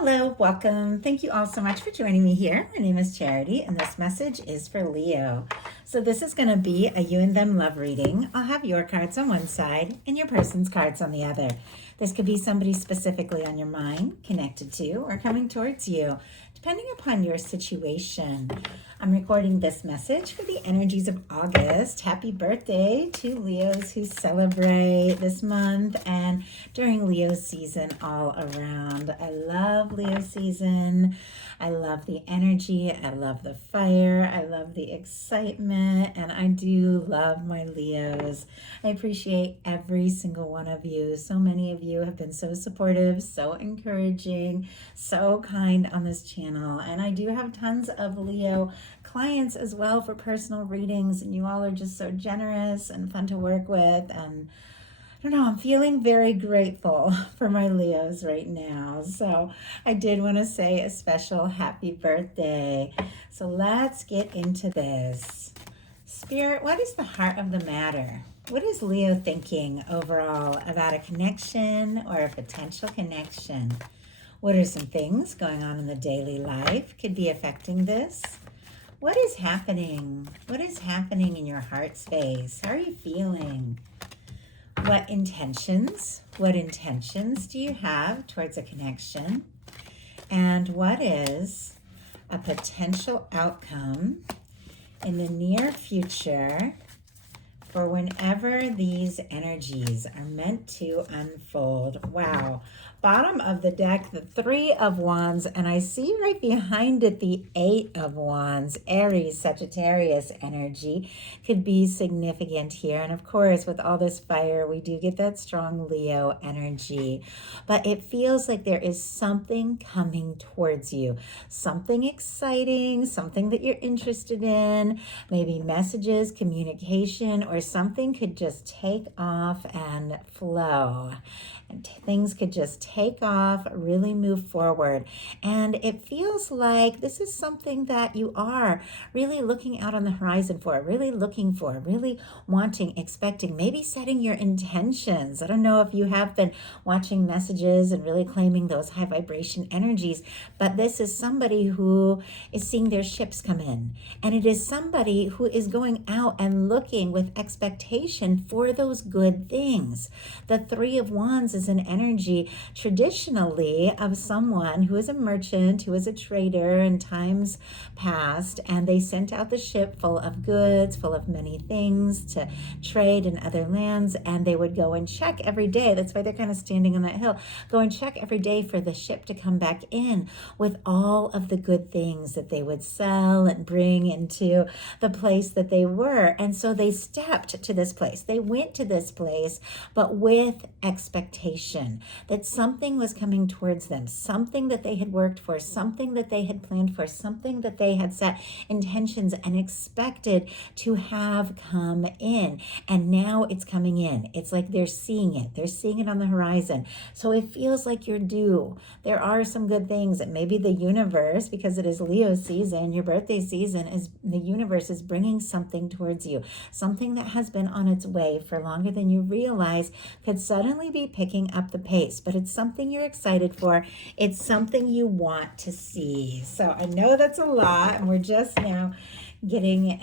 Hello, welcome. Thank you all so much for joining me here. My name is Charity, and this message is for Leo. So this is going to be a you and them love reading. I'll have your cards on one side and your person's cards on the other. This could be somebody specifically on your mind, connected to, or coming towards you, depending upon your situation. I'm recording this message for the energies of August. Happy birthday to Leos who celebrate this month and during Leo season all around. I love Leo season. I love the energy. I love the fire. I love the excitement. And I do love my Leos. I appreciate every single one of you. So many of you have been so supportive, so encouraging, so kind on this channel. And I do have tons of Leo clients as well for personal readings. And you all are just so generous and fun to work with. And I don't know, I'm feeling very grateful for my Leos right now. So I did want to say a special happy birthday. So let's get into this. Spirit, what is the heart of the matter? What is Leo thinking overall about a connection or a potential connection? What are some things going on in the daily life could be affecting this? What is happening? What is happening in your heart space? How are you feeling? What intentions do you have towards a connection? And what is a potential outcome in the near future for whenever these energies are meant to unfold? Wow. Bottom of the deck, the Three of Wands, and I see right behind it the Eight of Wands. Aries, Sagittarius energy could be significant here. And of course, with all this fire, we do get that strong Leo energy. But it feels like there is something coming towards you, something exciting, something that you're interested in, maybe messages, communication, or something could just take off and flow. And things could just take off, really move forward. And it feels like this is something that you are really looking out on the horizon for, really looking for, really wanting, expecting, maybe setting your intentions. I don't know if you have been watching messages and really claiming those high vibration energies, but this is somebody who is seeing their ships come in. And it is somebody who is going out and looking with expectation for those good things. The Three of Wands is an energy traditionally of someone who is a merchant, who is a trader in times past, and they sent out the ship full of goods, full of many things to trade in other lands, and they would go and check every day. That's why they're kind of standing on that hill. Go and check every day for the ship to come back in with all of the good things that they would sell and bring into the place that they were. And so they stepped to this place. They went to this place, but with expectation that something was coming towards them, something that they had worked for, something that they had planned for, something that they had set intentions and expected to have come in. And now it's coming in. It's like they're seeing it. They're seeing it on the horizon. So it feels like you're due. There are some good things that maybe the universe, because it is Leo season, your birthday season, is the universe is bringing something towards you. Something that has been on its way for longer than you realize could suddenly be picking up the pace, but it's something you're excited for. It's something you want to see. So I know that's a lot, and we're just now getting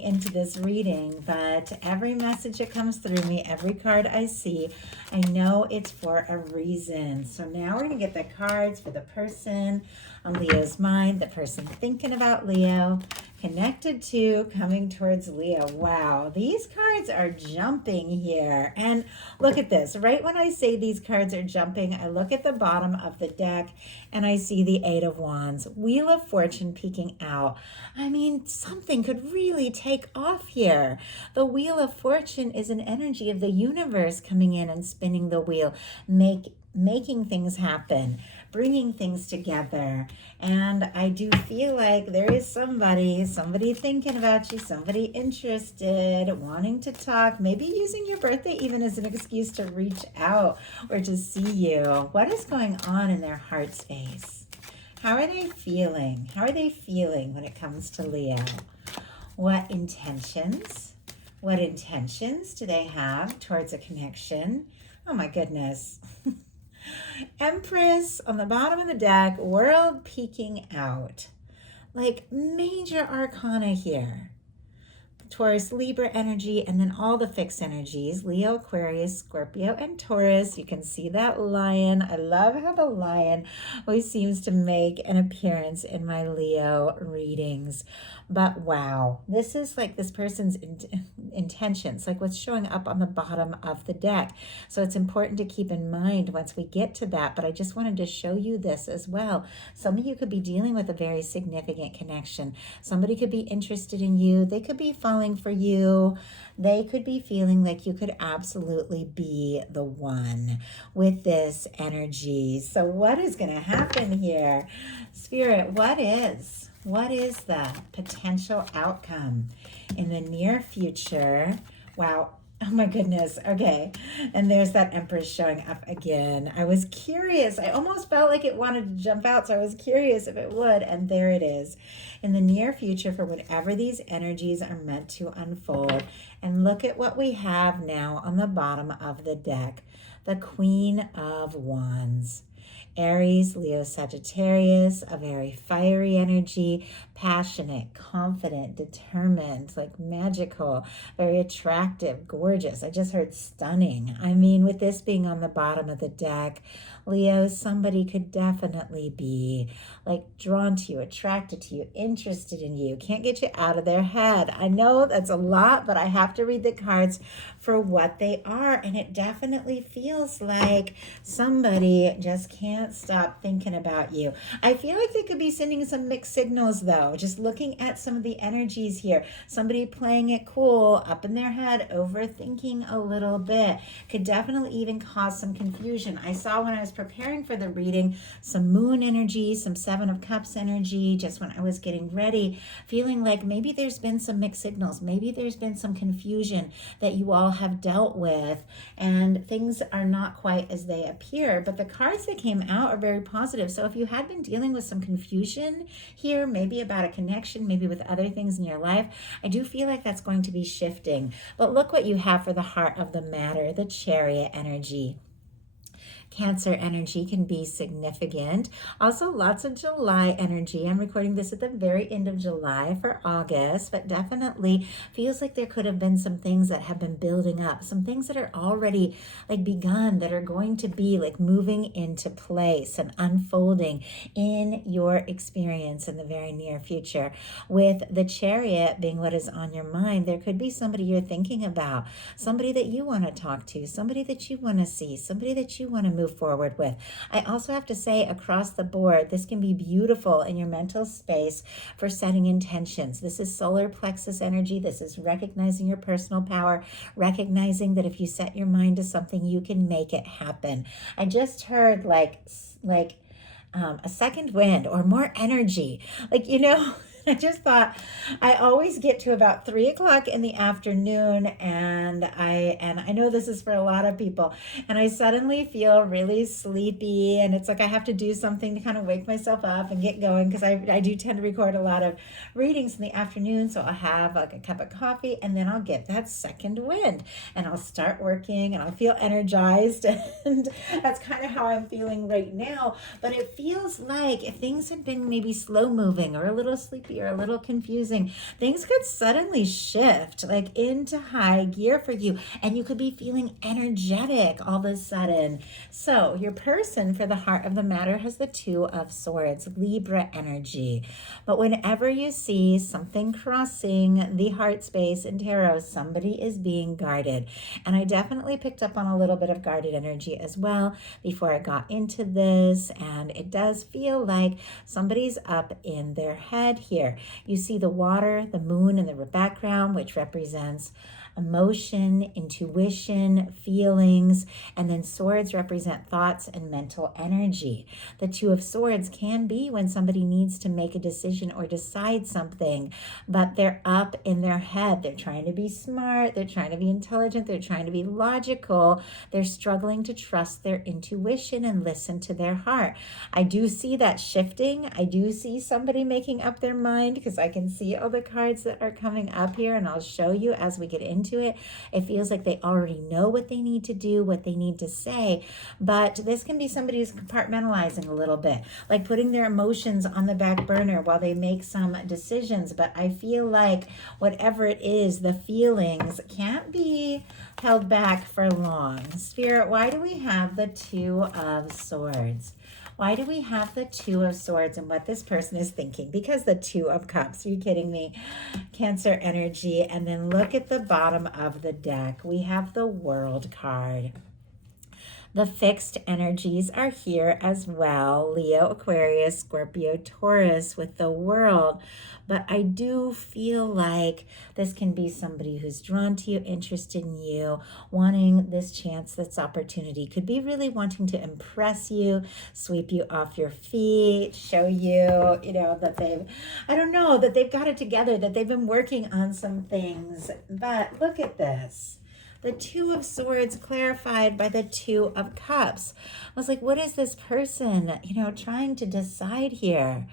into this reading, but every message that comes through me, every card I see, I know it's for a reason. So now we're going to get the cards for the person on Leo's mind, the person thinking about Leo, connected to, coming towards Leo. Wow, these cards are jumping here. And look at this. Right when I say these cards are jumping, I look at the bottom of the deck and I see the Eight of Wands, Wheel of Fortune peeking out. I mean, something could really take off here. The Wheel of Fortune is an energy of the universe coming in and spinning the wheel, making things happen, bringing things together. And I do feel like there is somebody thinking about you, somebody interested, wanting to talk, maybe using your birthday even as an excuse to reach out or to see you. What is going on in their heart space? How are they feeling? How are they feeling when it comes to Leo? What intentions do they have towards a connection? Oh my goodness. Empress on the bottom of the deck, world peeking out. Like major arcana here. Taurus, Libra energy, and then all the fixed energies, Leo, Aquarius, Scorpio, and Taurus. You can see that lion. I love how the lion always seems to make an appearance in my Leo readings. But wow, this is like this person's intentions, like what's showing up on the bottom of the deck. So it's important to keep in mind once we get to that, but I just wanted to show you this as well. Some of you could be dealing with a very significant connection. Somebody could be interested in you. They could be falling for you. They could be feeling like you could absolutely be the one with this energy. So what is going to happen here? Spirit, what is the potential outcome in the near future? Wow. Oh my goodness. Okay. And there's that Empress showing up again. I was curious. I almost felt like it wanted to jump out, so I was curious if it would. And there it is. In the near future, for whatever these energies are meant to unfold. And look at what we have now on the bottom of the deck. The Queen of Wands. Aries, Leo, Sagittarius, a very fiery energy, passionate, confident, determined, like magical, very attractive, gorgeous. I just heard stunning. I mean, with this being on the bottom of the deck, Leo, somebody could definitely be like drawn to you, attracted to you, interested in you, can't get you out of their head. I know that's a lot, but I have to read the cards for what they are. And it definitely feels like somebody just can't stop thinking about you. I feel like they could be sending some mixed signals though, just looking at some of the energies here. Somebody playing it cool, up in their head, overthinking a little bit, could definitely even cause some confusion. I saw when I was preparing for the reading, some moon energy, some Seven of Cups energy, just when I was getting ready, feeling like maybe there's been some mixed signals, maybe there's been some confusion that you all have dealt with, and things are not quite as they appear. But the cards that came out are very positive. So if you had been dealing with some confusion here, maybe about a connection, maybe with other things in your life, I do feel like that's going to be shifting. But look what you have for the heart of the matter, the Chariot energy. Cancer energy can be significant. Also, lots of July energy. I'm recording this at the very end of July for August, but definitely feels like there could have been some things that have been building up, some things that are already like begun, that are going to be like moving into place and unfolding in your experience in the very near future. With the Chariot being what is on your mind, there could be somebody you're thinking about, somebody that you want to talk to, somebody that you want to see, somebody that you want to move forward with. I also have to say, across the board, this can be beautiful in your mental space for setting intentions. This is solar plexus energy. This is recognizing your personal power, recognizing that if you set your mind to something, you can make it happen. I just heard like a second wind or more energy. I just thought I always get to about 3 o'clock in the afternoon, and I know this is for a lot of people, and I suddenly feel really sleepy, and it's like I have to do something to kind of wake myself up and get going, because I do tend to record a lot of readings in the afternoon. So I'll have like a cup of coffee, and then I'll get that second wind, and I'll start working, and I'll feel energized, and that's kind of how I'm feeling right now. But it feels like if things had been maybe slow moving or a little sleepy or a little confusing, things could suddenly shift like into high gear for you, and you could be feeling energetic all of a sudden. So your person for the heart of the matter has the Two of Swords, Libra energy. But whenever you see something crossing the heart space in tarot, somebody is being guarded. And I definitely picked up on a little bit of guarded energy as well before I got into this, and it does feel like somebody's up in their head here. You see the water, the moon in the background, which represents emotion, intuition, feelings, and then swords represent thoughts and mental energy. The Two of Swords can be when somebody needs to make a decision or decide something, but they're up in their head. They're trying to be smart, they're trying to be intelligent, they're trying to be logical, they're struggling to trust their intuition and listen to their heart. I do see that shifting. I do see somebody making up their mind, because I can see all the cards that are coming up here, and I'll show you as we get into into it. It feels like they already know what they need to do, what they need to say. But this can be somebody who's compartmentalizing a little bit, like putting their emotions on the back burner while they make some decisions. But I feel like whatever it is, the feelings can't be held back for long. Spirit, why do we have the Two of Swords? Why do we have the Two of Swords and what this person is thinking? Because the Two of Cups, are you kidding me? Cancer energy. And then look at the bottom of the deck. We have the World card. The fixed energies are here as well. Leo, Aquarius, Scorpio, Taurus with the World. But I do feel like this can be somebody who's drawn to you, interested in you, wanting this chance, this opportunity. Could be really wanting to impress you, sweep you off your feet, show you, that that they've got it together, that they've been working on some things. But look at this. The Two of Swords clarified by the Two of Cups. I was like, what is this person, trying to decide here?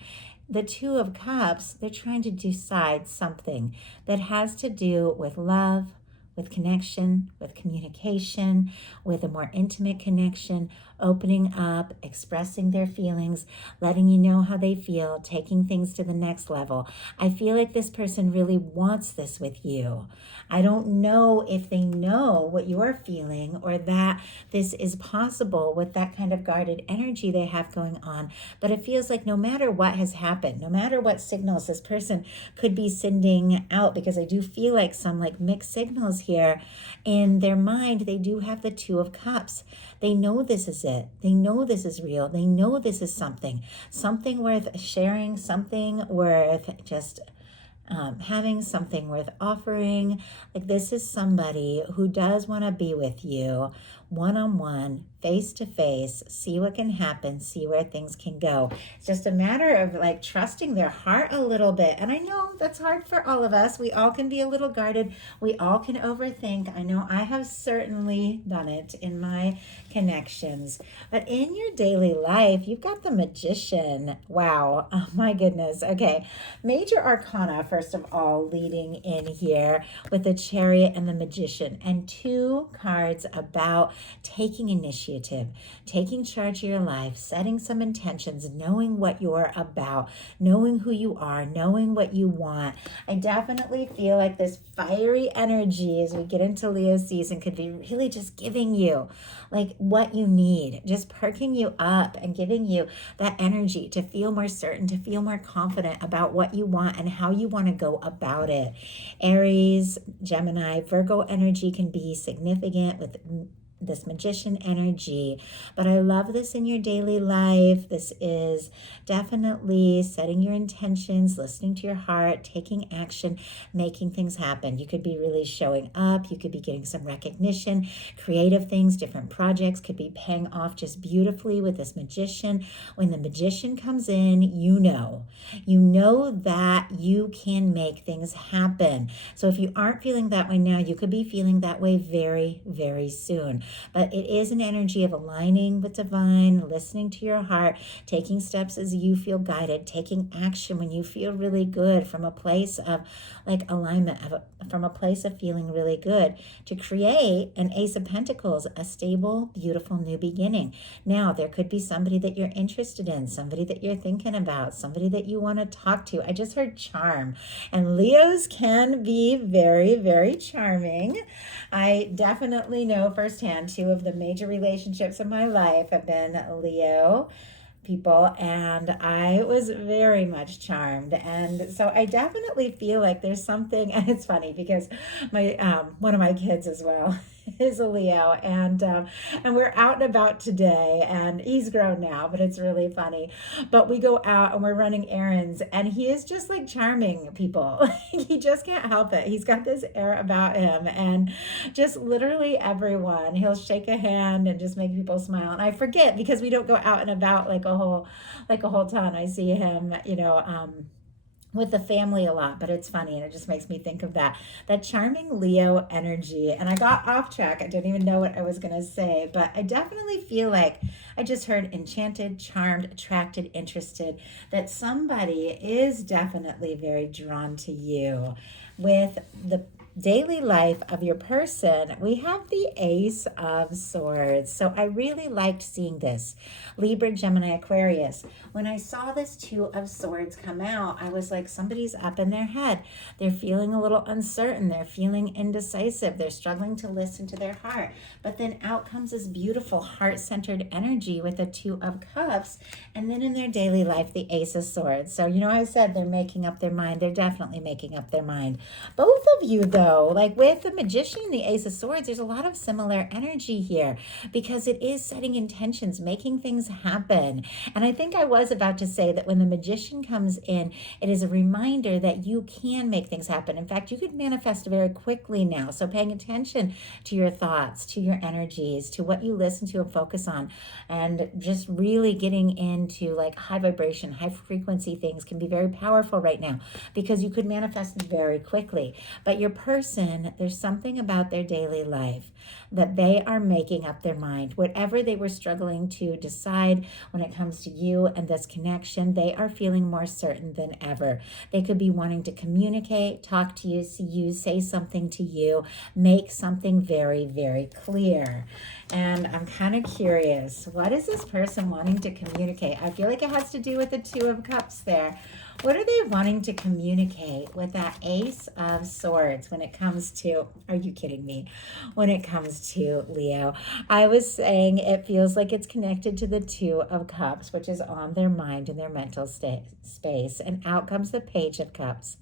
The Two of Cups, they're trying to decide something that has to do with love, with connection, with communication, with a more intimate connection, opening up, expressing their feelings, letting you know how they feel, taking things to the next level. I feel like this person really wants this with you. I don't know if they know what you're feeling or that this is possible with that kind of guarded energy they have going on. But it feels like no matter what has happened, no matter what signals this person could be sending out, because I do feel like some mixed signals here in their mind, they do have the Two of Cups. They know this is it. They know this is real. They know this is something worth sharing, something worth just having, something worth offering. Like, this is somebody who does want to be with you one-on-one, face-to-face, see what can happen, see where things can go. It's just a matter of trusting their heart a little bit. And I know that's hard for all of us. We all can be a little guarded. We all can overthink. I know I have certainly done it in my connections. But in your daily life, you've got the Magician. Wow. Oh my goodness. Okay. Major Arcana, first of all, leading in here with the Chariot and the Magician, and two cards about taking initiative, taking charge of your life, setting some intentions, knowing what you're about, knowing who you are, knowing what you want. I definitely feel like this fiery energy as we get into Leo season could be really just giving you what you need, just perking you up and giving you that energy to feel more certain, to feel more confident about what you want and how you want to go about it. Aries, Gemini, Virgo energy can be significant with this Magician energy, but I love this in your daily life. This is definitely setting your intentions, listening to your heart, taking action, making things happen. You could be really showing up. You could be getting some recognition, creative things, different projects could be paying off just beautifully with this Magician. When the Magician comes in, you know that you can make things happen. So if you aren't feeling that way now, you could be feeling that way very, very soon. But it is an energy of aligning with divine, listening to your heart, taking steps as you feel guided, taking action when you feel really good from a place of alignment, from a place of feeling really good, to create an Ace of Pentacles, a stable, beautiful new beginning. Now, there could be somebody that you're interested in, somebody that you're thinking about, somebody that you want to talk to. I just heard charm, and Leos can be very, very charming. I definitely know firsthand two of the major relationships in my life have been Leo people, and I was very much charmed. And so I definitely feel like there's something, and it's funny because my one of my kids as well is a Leo, and we're out and about today, and he's grown now, but it's really funny. But we go out and we're running errands, and he is just charming people. He just can't help it. He's got this air about him, and just literally everyone, he'll shake a hand and just make people smile. And I forget, because we don't go out and about like a whole ton. I see him, with the family a lot, but it's funny, and it just makes me think of that charming Leo energy. And I got off track. I don't even know what I was going to say, but I definitely feel like I just heard enchanted, charmed, attracted, interested, that somebody is definitely very drawn to you with the daily life of your person, we have the Ace of Swords. So I really liked seeing this. Libra, Gemini, Aquarius. When I saw this Two of Swords come out, I was like, somebody's up in their head. They're feeling a little uncertain. They're feeling indecisive. They're struggling to listen to their heart. But then out comes this beautiful heart-centered energy with the Two of Cups. And then in their daily life, the Ace of Swords. So, I said they're making up their mind. They're definitely making up their mind. Both of you, though, like with the Magician and the Ace of Swords, there's a lot of similar energy here because it is setting intentions, making things happen. And I think I was about to say that when the Magician comes in, it is a reminder that you can make things happen. In fact, you could manifest very quickly now. So paying attention to your thoughts, to your energies, to what you listen to and focus on, and just really getting into like high vibration, high frequency things can be very powerful right now because you could manifest very quickly. But your person, there's something about their daily life that they are making up their mind. Whatever they were struggling to decide when it comes to you and this connection, they are feeling more certain than ever. They could be wanting to communicate, talk to you, see you, say something to you, make something very, very clear. And I'm kind of curious, what is this person wanting to communicate? I feel like it has to do with the Two of Cups there. What are they wanting to communicate with that Ace of Swords when it comes to, are you kidding me? When it comes to Leo, I was saying it feels like it's connected to the Two of Cups, which is on their mind and their mental space. And out comes the Page of Cups.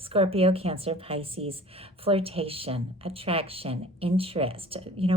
Scorpio, Cancer, Pisces, flirtation, attraction, interest,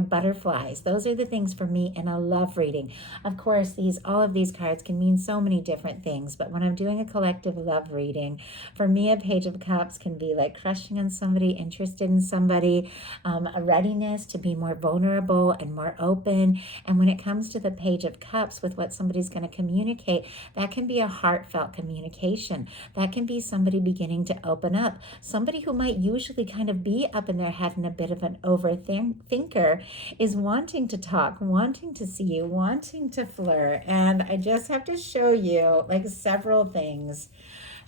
butterflies. Those are the things for me in a love reading. Of course, all of these cards can mean so many different things, but when I'm doing a collective love reading, for me, a Page of Cups can be like crushing on somebody, interested in somebody, a readiness to be more vulnerable and more open. And when it comes to the Page of Cups with what somebody's going to communicate, that can be a heartfelt communication. That can be somebody beginning to open up. Somebody who might usually kind of be up in their head and a bit of an overthinker is wanting to talk, wanting to see you, wanting to flirt. And I just have to show you like several things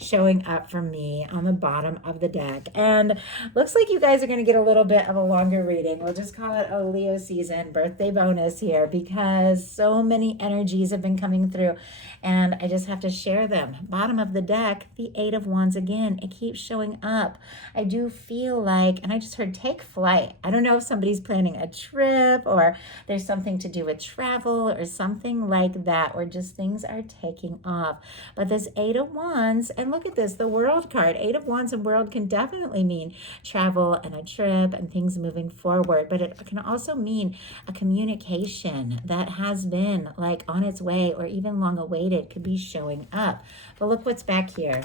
showing up for me on the bottom of the deck. And looks like you guys are going to get a little bit of a longer reading. We'll just call it a Leo season birthday bonus here because so many energies have been coming through and I just have to share them. Bottom of the deck, the Eight of Wands again. It keeps showing up. I do feel like, and I just heard take flight. I don't know if somebody's planning a trip or there's something to do with travel or something like that, or just things are taking off. But this Eight of Wands, and look at this, the World card. Eight of Wands and World can definitely mean travel and a trip and things moving forward, but it can also mean a communication that has been like on its way or even long awaited could be showing up. But look what's back here.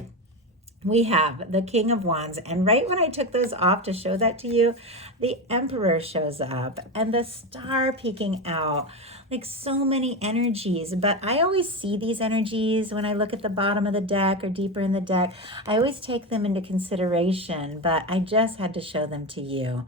We have the King of Wands, and right when I took those off to show that to you, the Emperor shows up and the Star peeking out. Like so many energies, but I always see these energies when I look at the bottom of the deck or deeper in the deck. I always take them into consideration, but I just had to show them to you.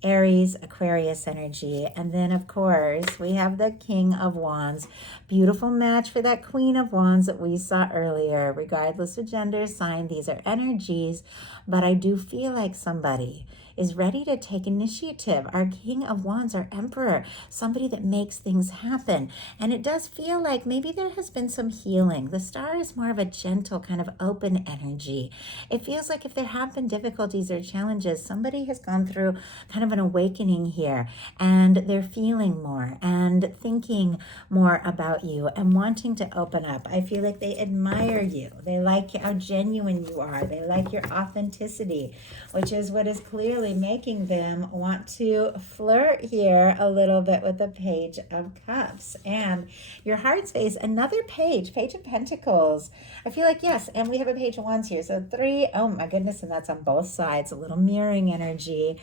Aries, Aquarius energy. And then, of course, we have the King of Wands. Beautiful match for that Queen of Wands that we saw earlier. Regardless of gender, sign, these are energies. But I do feel like somebody is ready to take initiative. Our King of Wands, our Emperor, somebody that makes things happen. And it does feel like maybe there has been some healing. The Star is more of a gentle, kind of open energy. It feels like if there have been difficulties or challenges, somebody has gone through kind of an awakening here, and they're feeling more and thinking more about you and wanting to open up. I feel like they admire you. They like how genuine you are. They like your authenticity, which is what is clearly making them want to flirt here a little bit with the Page of Cups. And your heart space, another Page of Pentacles. I feel like, yes, and we have a Page of Wands here. So 3, oh my goodness, and that's on both sides, a little mirroring energy.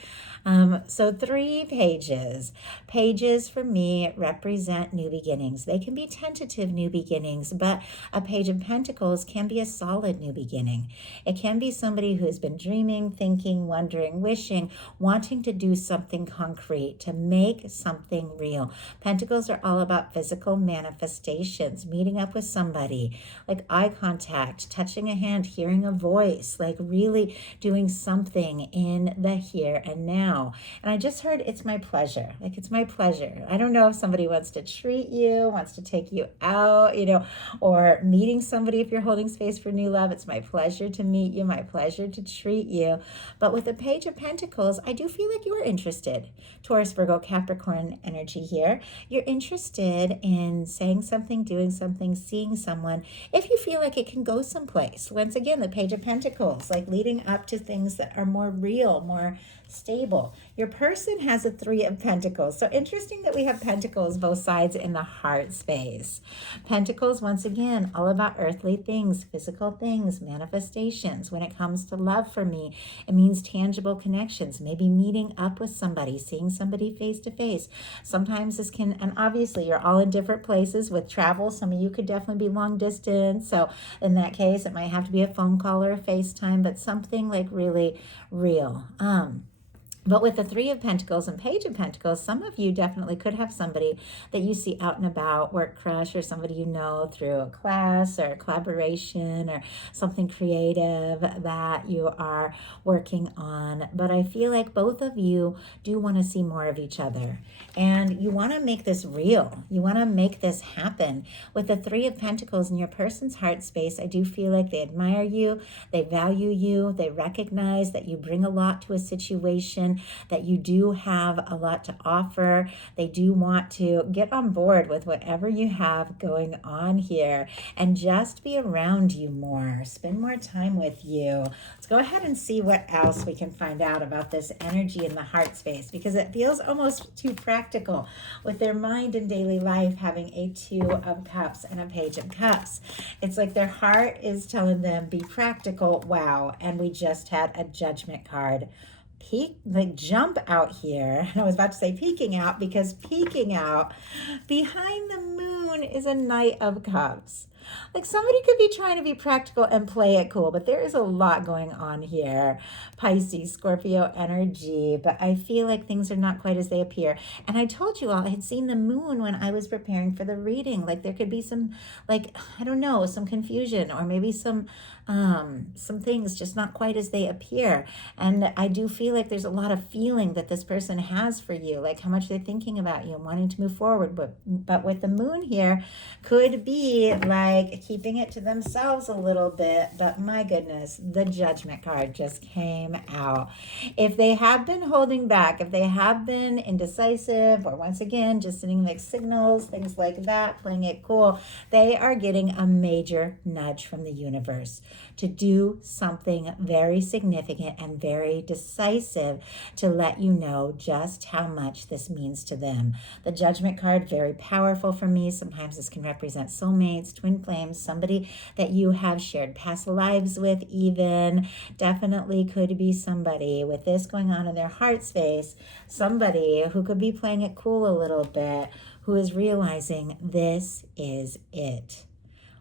So 3 pages. Pages for me represent new beginnings. They can be be tentative new beginnings, but a Page of Pentacles can be a solid new beginning. It can be somebody who's been dreaming, thinking, wondering, wishing, wanting to do something concrete, to make something real. Pentacles are all about physical manifestations, meeting up with somebody, like eye contact, touching a hand, hearing a voice, like really doing something in the here and now. And I just heard it's my pleasure. Like it's my pleasure. I don't know if somebody wants to treat you, wants to take you out, or meeting somebody if you're holding space for new love. It's my pleasure to meet you, my pleasure to treat you. But with the Page of Pentacles, I do feel like you're interested. Taurus, Virgo, Capricorn energy here. You're interested in saying something, doing something, seeing someone, if you feel like it can go someplace. Once again, the Page of Pentacles, like leading up to things that are more real, more stable. Your person has a Three of Pentacles. So interesting that we have Pentacles both sides in the heart space. Pentacles, once again, all about earthly things, physical things, manifestations. When it comes to love for me, it means tangible connections, maybe meeting up with somebody, seeing somebody face to face. Sometimes this can, and obviously you're all in different places with travel. Some of you could definitely be long distance. So in that case, it might have to be a phone call or a FaceTime, but something like really real. But with the Three of Pentacles and Page of Pentacles, some of you definitely could have somebody that you see out and about, work crush, or somebody you know through a class or a collaboration or something creative that you are working on. But I feel like both of you do want to see more of each other. And you want to make this real. You want to make this happen. With the Three of Pentacles in your person's heart space, I do feel like they admire you, they value you, they recognize that you bring a lot to a situation, that you do have a lot to offer. They do want to get on board with whatever you have going on here and just be around you more, spend more time with you. Let's go ahead and see what else we can find out about this energy in the heart space, because it feels almost too practical with their mind in daily life having a Two of Cups and a Page of Cups. It's like their heart is telling them, be practical. Wow. And we just had a Judgment card jump out here. I was about to say peeking out, because peeking out behind the moon is a Knight of Cups. Like somebody could be trying to be practical and play it cool, but there is a lot going on here. Pisces, Scorpio energy, but I feel like things are not quite as they appear. And I told you all, I had seen the moon when I was preparing for the reading. Like there could be some, like, I don't know, some confusion, or maybe some things just not quite as they appear. And I do feel like there's a lot of feeling that this person has for you, like how much they're thinking about you and wanting to move forward. But with the moon here, could be like keeping it to themselves a little bit. But my goodness, the Judgment card just came out. If they have been holding back, if they have been indecisive, or once again just sending mixed signals, things like that, playing it cool, they are getting a major nudge from the universe to do something very significant and very decisive to let you know just how much this means to them. The Judgment card, very powerful for me. Sometimes this can represent soulmates, twin flames, somebody that you have shared past lives with even. Definitely could be somebody with this going on in their heart space, somebody who could be playing it cool a little bit, who is realizing this is it.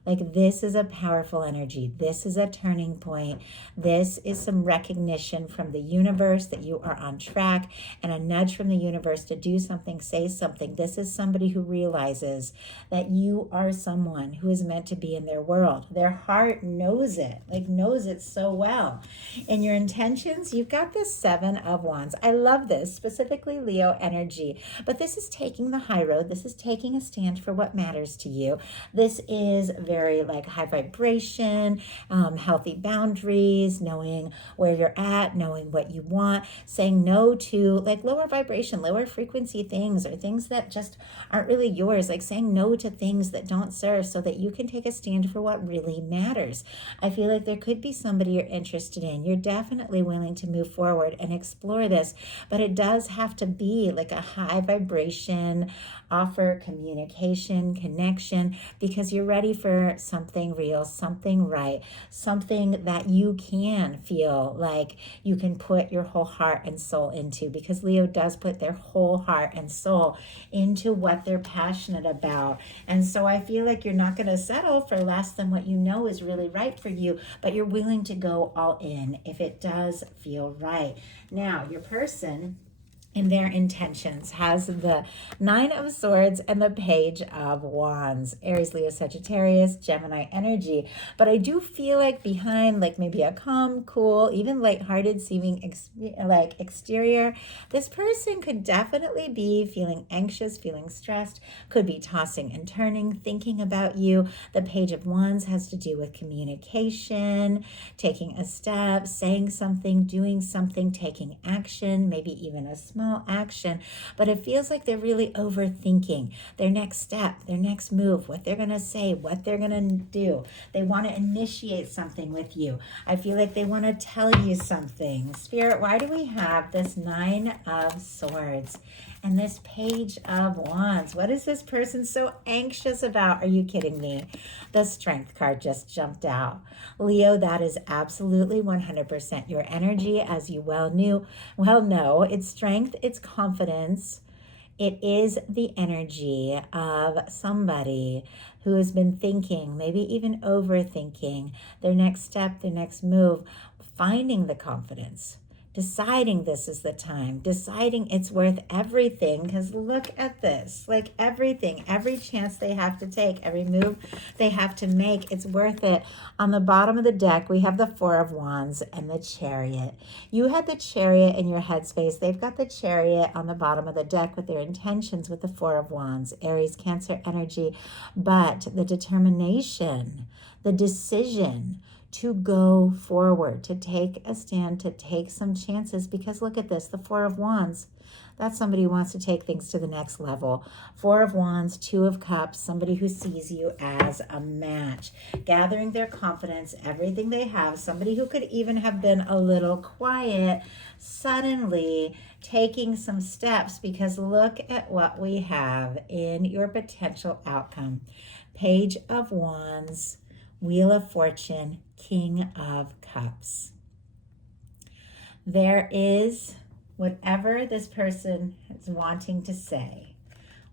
Like this is a powerful energy. This is a turning point. This is some recognition from the universe that you are on track, and a nudge from the universe to do something, say something. This is somebody who realizes that you are someone who is meant to be in their world. Their heart knows it, like knows it so well. In your intentions, you've got this Seven of Wands. I love this, specifically Leo energy, but this is taking the high road. This is taking a stand for what matters to you. This is very like high vibration, healthy boundaries, knowing where you're at, knowing what you want, saying no to like lower vibration, lower frequency things, or things that just aren't really yours, like saying no to things that don't serve so that you can take a stand for what really matters. I feel like there could be somebody you're interested in. You're definitely willing to move forward and explore this, but it does have to be like a high vibration offer, communication, connection, because you're ready for for something real, something right, something that you can feel like you can put your whole heart and soul into, because Leo does put their whole heart and soul into what they're passionate about. And so I feel like you're not going to settle for less than what you know is really right for you, but you're willing to go all in if it does feel right. Now, your person in their intentions has the Nine of Swords and the Page of Wands. Aries, Leo, Sagittarius, Gemini energy. But I do feel like behind, like maybe a calm, cool, even lighthearted seeming exterior, this person could definitely be feeling anxious, feeling stressed, could be tossing and turning, thinking about you. The Page of Wands has to do with communication, taking a step, saying something, doing something, taking action, maybe even a small action, but it feels like they're really overthinking their next step, their next move, what they're going to say, what they're going to do. They want to initiate something with you. I feel like they want to tell you something. Spirit, why do we have this Nine of Swords and this Page of Wands? What is this person so anxious about? Are you kidding me? The Strength card just jumped out. Leo, that is absolutely 100% your energy, as you well know. It's strength, it's confidence. It is the energy of somebody who has been thinking, maybe even overthinking their next step, their next move, finding the confidence, deciding this is the time, deciding it's worth everything, because look at this, like everything, every chance they have to take, every move they have to make, it's worth it. On the bottom of the deck, we have the Four of Wands and the Chariot. You had the Chariot in your headspace. They've got the Chariot on the bottom of the deck with their intentions with the Four of Wands, Aries, Cancer energy, but the determination, the decision to go forward, to take a stand, to take some chances, because look at this, the Four of Wands. That's somebody who wants to take things to the next level. Four of Wands, Two of Cups, somebody who sees you as a match, gathering their confidence, everything they have, somebody who could even have been a little quiet, suddenly taking some steps, because look at what we have in your potential outcome. Page of Wands, Wheel of Fortune, King of Cups. There is whatever this person is wanting to say,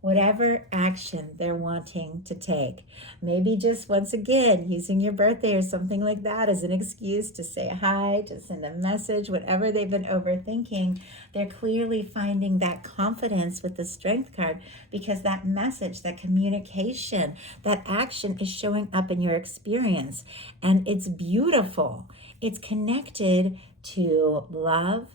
whatever action they're wanting to take. Maybe just once again, using your birthday or something like that as an excuse to say hi, to send a message, whatever they've been overthinking, they're clearly finding that confidence with the Strength card, because that message, that communication, that action is showing up in your experience. And it's beautiful. It's connected to love,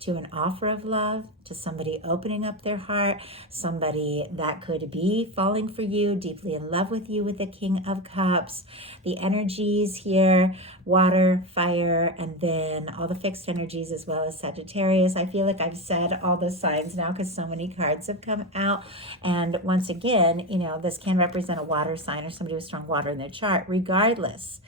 to an offer of love, to somebody opening up their heart, somebody that could be falling for you, deeply in love with you with the King of Cups. The energies here, water, fire, and then all the fixed energies as well as Sagittarius. I feel like I've said all the signs now because so many cards have come out. And once again, this can represent a water sign or somebody with strong water in their chart. Regardless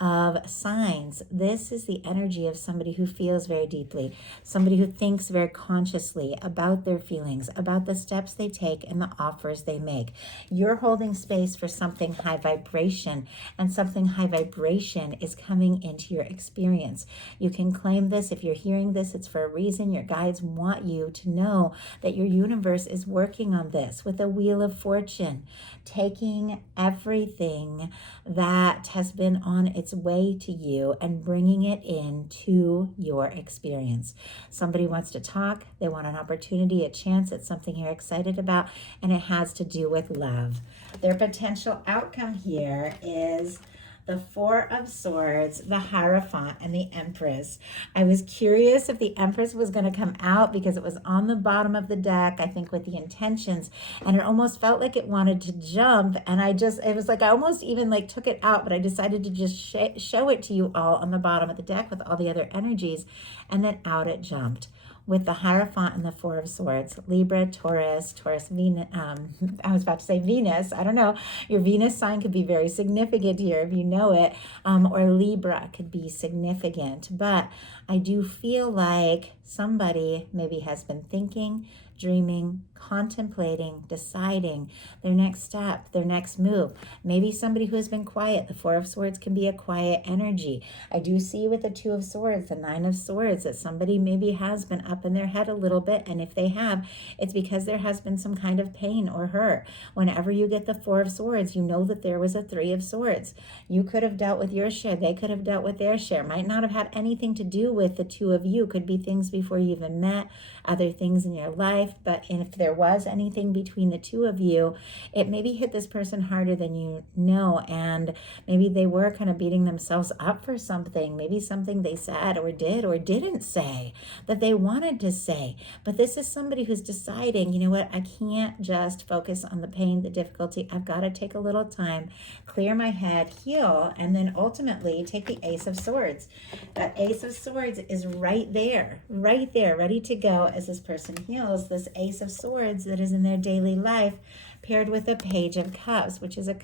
of signs, this is the energy of somebody who feels very deeply, somebody who thinks very consciously about their feelings, about the steps they take and the offers they make. You're holding space for something high vibration, and something high vibration is coming into your experience. You can claim this. If you're hearing this, it's for a reason. Your guides want you to know that your universe is working on this with a Wheel of Fortune, taking everything that has been on its way to you and bringing it into your experience. Somebody wants to talk, they want an opportunity, a chance at something you're excited about, and it has to do with love. Their potential outcome here is the Four of Swords, the Hierophant, and the Empress. I was curious if the Empress was going to come out because it was on the bottom of the deck, I think with the intentions, and it almost felt like it wanted to jump, and it was like I almost even took it out, but I decided to just show it to you all on the bottom of the deck with all the other energies, and then out it jumped. With the Hierophant and the Four of Swords, Libra, Taurus, Venus, I was about to say Venus, I don't know. Your Venus sign could be very significant here if you know it, or Libra could be significant. But I do feel like somebody maybe has been thinking, dreaming, contemplating, deciding their next step, their next move. Maybe somebody who has been quiet. The Four of Swords can be a quiet energy. I do see with the Two of Swords, the Nine of Swords, that somebody maybe has been up in their head a little bit. And if they have, it's because there has been some kind of pain or hurt. Whenever you get the Four of Swords, you know that there was a Three of Swords. You could have dealt with your share. They could have dealt with their share. Might not have had anything to do with the two of you. Could be things before you even met, other things in your life. But if there was anything between the two of you, it maybe hit this person harder than you know. And maybe they were kind of beating themselves up for something. Maybe something they said or did or didn't say that they wanted to say. But this is somebody who's deciding, you know what, I can't just focus on the pain, the difficulty. I've got to take a little time, clear my head, heal, and then ultimately take the Ace of Swords. That Ace of Swords is right there, ready to go as this person heals. This Ace of Swords that is in their daily life, paired with a Page of Cups, which is a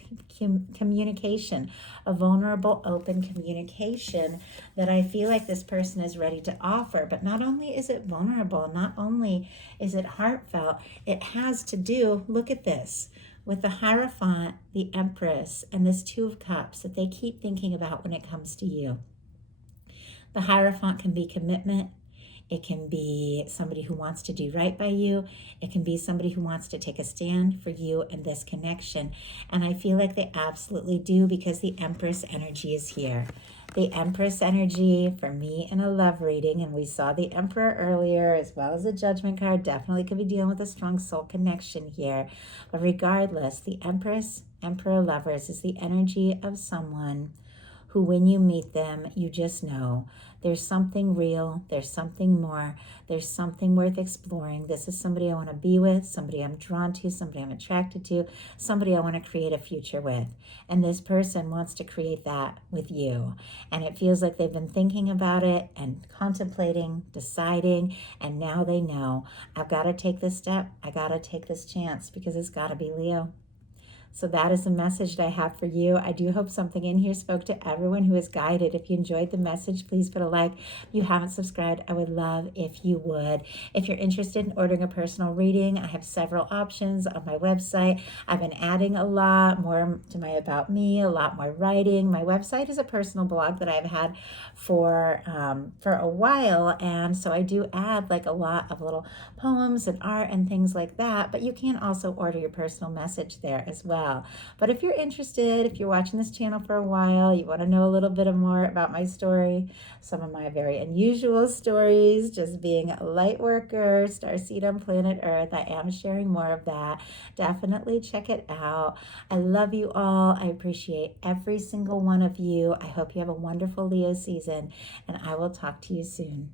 communication, a vulnerable, open communication that I feel like this person is ready to offer. But not only is it vulnerable, not only is it heartfelt, it has to do, look at this, with the Hierophant, the Empress, and this Two of Cups that they keep thinking about when it comes to you. The Hierophant can be commitment. It can be somebody who wants to do right by you. It can be somebody who wants to take a stand for you and this connection. And I feel like they absolutely do, because the Empress energy is here. The Empress energy for me in a love reading, and we saw the Emperor earlier as well as the Judgment card, definitely could be dealing with a strong soul connection here. But regardless, the Empress, Emperor, Lovers is the energy of someone who, when you meet them, you just know there's something real, there's something more, there's something worth exploring. This is somebody I want to be with, somebody I'm drawn to, somebody I'm attracted to, somebody I want to create a future with. And this person wants to create that with you. And it feels like they've been thinking about it and contemplating, deciding, and now they know, I've got to take this step, I got to take this chance, because it's got to be Leo. So that is the message that I have for you. I do hope something in here spoke to everyone who is guided. If you enjoyed the message, please put a like. If you haven't subscribed, I would love if you would. If you're interested in ordering a personal reading, I have several options on my website. I've been adding a lot more to my About Me, a lot more writing. My website is a personal blog that I've had for a while, and so I do add like a lot of little poems and art and things like that, but you can also order your personal message there as well. But if you're interested, if you're watching this channel for a while, you want to know a little bit more about my story, some of my very unusual stories, just being a light worker, starseed on planet Earth, I am sharing more of that. Definitely check it out. I love you all. I appreciate every single one of you. I hope you have a wonderful Leo season, and I will talk to you soon.